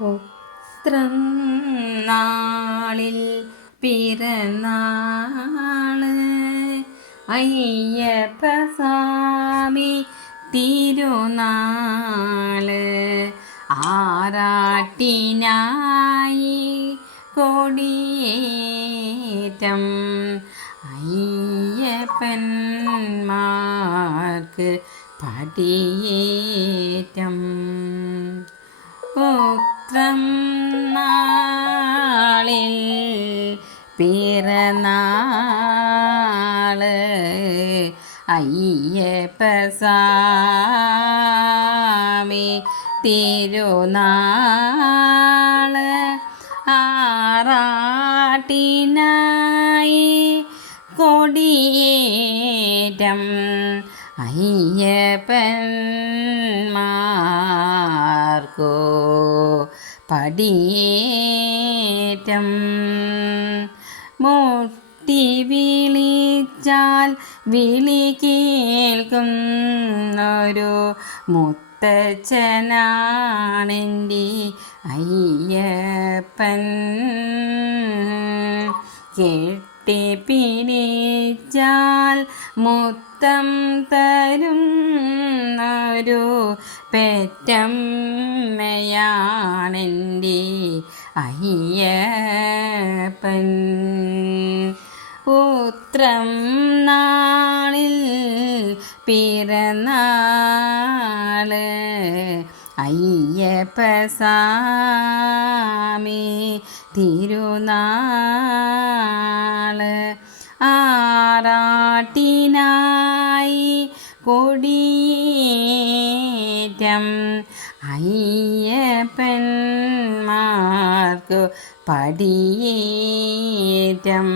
പുത്രം നാളിൽ പിറന്നാൾ. അയ്യപ്പസ്വാമി തിരുനാൾ. ആറാട്ടിനായി കൊടിയേറ്റം അയ്യപ്പന്മാർക്ക് പടിയേറ്റം. പുത്രം നാളിൽ പിറന്നാൾ അയ്യപ്പസാമി തിരുനാൾ ആറാട്ടിനായി കൊടിയേറ്റം അയ്യപ്പന്മാർക്കോ പടിയേറ്റം. മുട്ടി വിളിച്ചാൽ വിളി കേൾക്കുന്നൊരു മുത്തച്ഛനാണെന്റെ അയ്യപ്പൻ. കെട്ടി പിടിച്ചാൽ മുത്തം തരും ഒരു പെറ്റമ്മയാണെന്റെ അയ്യപ്പൻ. പുത്രം നാളിൽ പിറന്നാൾ അയ്യപ്പ സ്വാമി തിരുനാൾ ആറാട്ടിനായി കൊടിയേറ്റം. അയ്യപ്പന്മാർക്കു പടിയേറ്റം.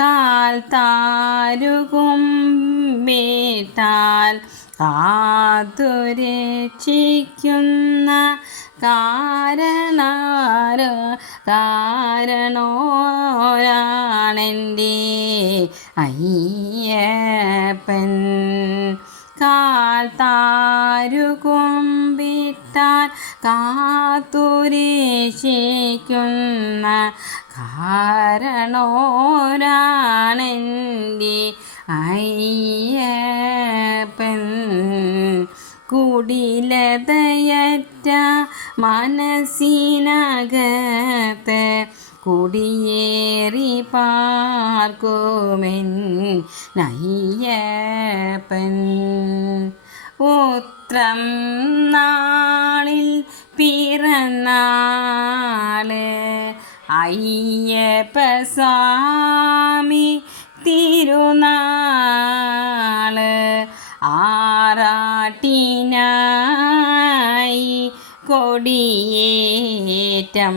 കാൽ താരുകുമ്പിട്ടാൽ കാത്തുരക്ഷിക്കുന്ന കാരണാരോ കാരണോരാണെന്റെ അയ്യപ്പൻ. കാൽ കാത്തുരേശിക്കുന്ന കാരണോരാണെന്റെ അയ്യപ്പൻ. കുടിലതയറ്റ മനസ്സിനകത്ത് കുടിയേറി പാർക്കുമെൻ നയ്യപ്പൻ. ഉത്രം നാളിൽ പിറന്നാൾ. അയ്യപ്പസ്വാമി തിരുനാൾ. ആറാട്ടിനായി കൊടിയേറ്റം.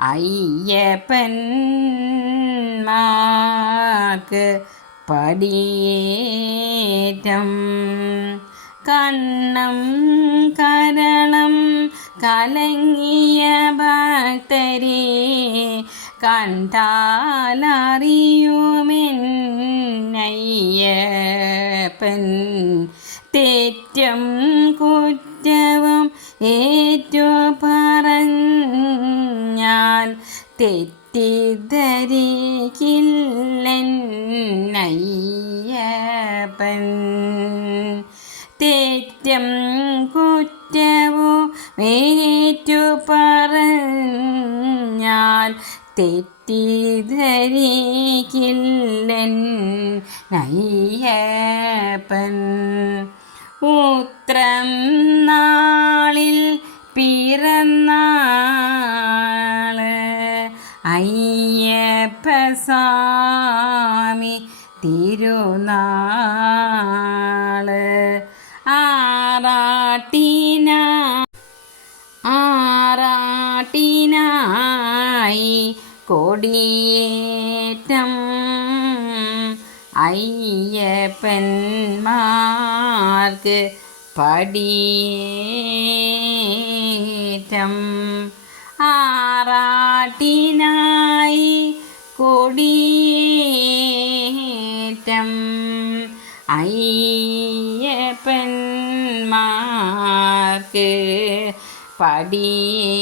അയ്യപ്പന്മാർക്ക് പടിയേറ്റം. കണ്ണം കരളം കലങ്ങിയ ഭക്തരെ കണ്ടാലറിയുമെന്നയ്യപ്പൻ. തെറ്റും കുറ്റവും ഏറ്റു പറഞ്ഞാൽ തെറ്റിദ്ധരിക്കില്ലയ്യപ്പൻ തെറ്റും കുറ്റവും വേറ്റു പറഞ്ഞാൽ തെറ്റിദ്ധരിക്കില്ലൻ നയ്യപ്പൻ. ഉത്രം നാളിൽ പിറന്നാൾ ആറാട്ടിനായി കൊടിയേറ്റം. അയ്യപ്പന്മാർക്ക് പടിയേറ്റം. ആറാട്ടിനായി കൊടിയേറ്റം. അയ്യപ്പന്മാർക്ക് പടിയേ